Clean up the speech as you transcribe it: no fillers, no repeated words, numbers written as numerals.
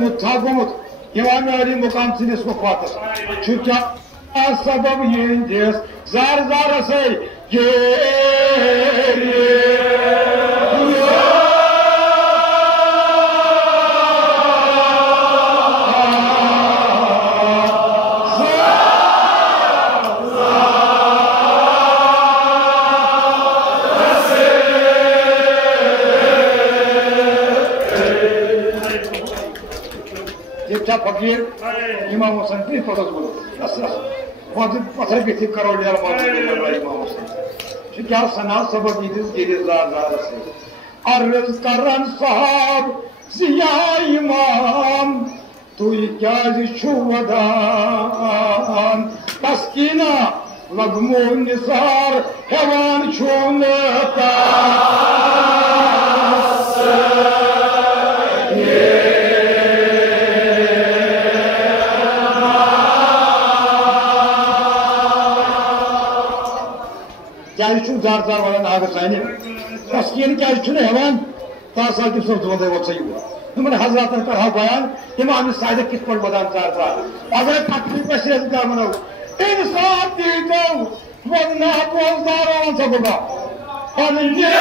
मुत्था गोमुत इमाम अली मुकाम सिनिस को पातस छु क्या सबब यंदिस जार जार से ये फकीर इमाम हुसैन की फरोज बोलो पत्थर की थी करो लिया इमाम हुसैन क्या सना सबब जार से अर्ज करन साहब जिया इमाम तु क्या वदान तस्कीना लगमो निसार हेवान छून क्या जार जार वाला आगे साइने तस्कीन क्या हेवान तासा कि सब दोदे वो सही हुआ तुमने हजरत ने कहा बयान इमाम सादिक किस पर बदान जार जार अगर तकलीफ में शेष का मनो इंसाफ दी दो वरना बोलदार और सब होगा और ये